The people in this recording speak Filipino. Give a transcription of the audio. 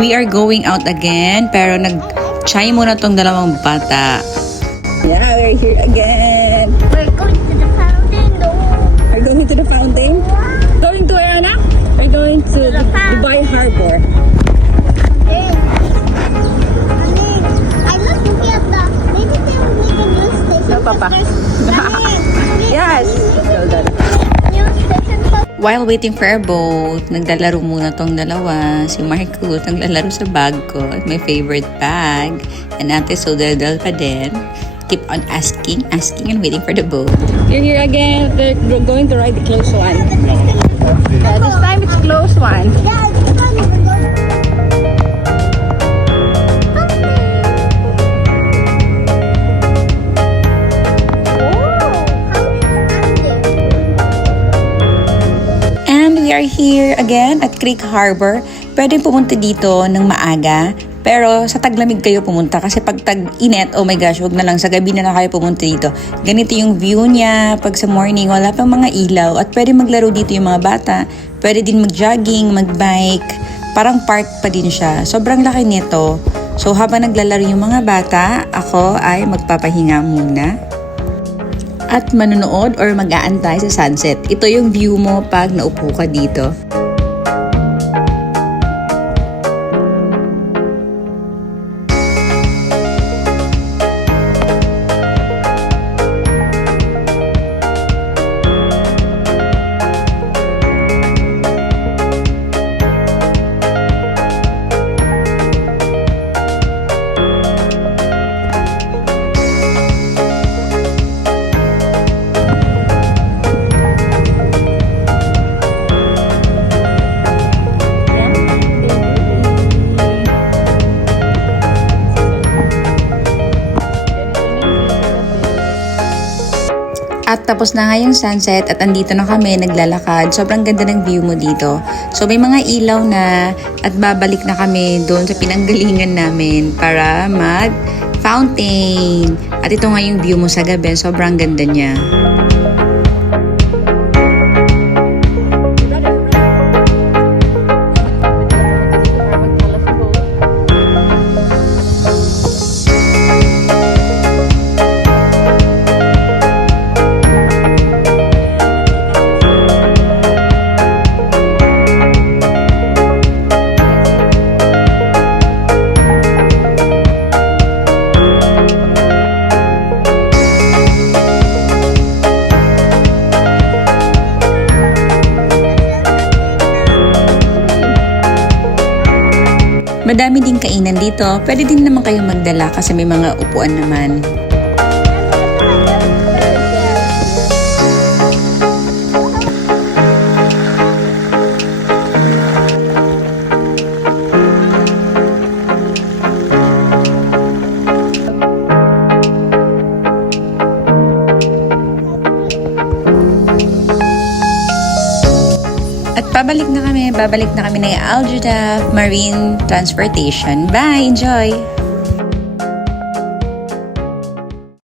We are going out again, pero nag-chai muna tong dalawang bata. Yeah, we're here again. We're going to the fountain though. We're going to the fountain? Going to where, Anna? We're going to Dubai Harbor. I'm not looking at the. Maybe they will make a new station. No, Papa. Yes. New station. While waiting for our boat, naglalaro muna tong dalawa. Si Marcus naglalaro sa bag ko, my favorite bag. And Ate Sodadal pa din. Keep on asking and waiting for the boat. You're here again. We're going to ride the close one. This time it's close one. Yeah, it's funny. We're going. And we are here again at Creek Harbor. Pwede pumunta dito ng maaga. Pero sa taglamig kayo pumunta kasi pag tag-init, oh my gosh, wag na lang, sa gabi na lang kayo pumunta dito. Ganito yung view niya, pag sa morning, wala pang mga ilaw at pwede maglaro dito yung mga bata. Pwede din mag-jogging, mag-bike, parang park pa din siya. Sobrang laki nito. So habang naglalaro yung mga bata, ako ay magpapahinga muna at manonood or mag-aantay sa sunset. Ito yung view mo pag naupo ka dito. At tapos na nga yung sunset at andito na kami naglalakad. Sobrang ganda ng view mo dito. So may mga ilaw na at babalik na kami doon sa pinanggalingan namin para mag-fountain. At ito nga yung view mo sa gabi. Sobrang ganda niya. Madami din kainan dito. Pwede din naman kayong magdala kasi may mga upuan naman. At babalik na kami ng Al Judaf Marine Transportation. Bye! Enjoy!